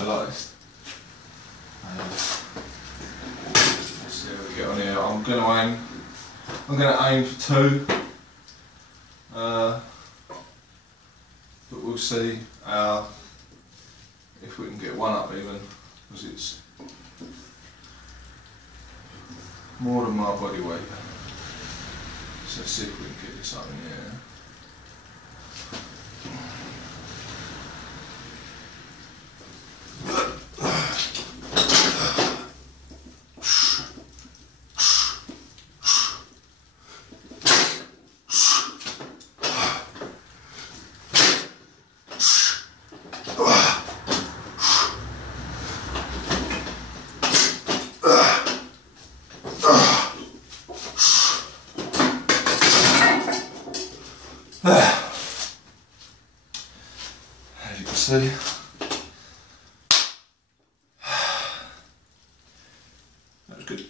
Artist. Let's see how we get on here. I'm gonna aim for 2. But we'll see if we can get 1 up even, because it's more than my body weight. So let's see if we can get this up in here. As you can see, that was good.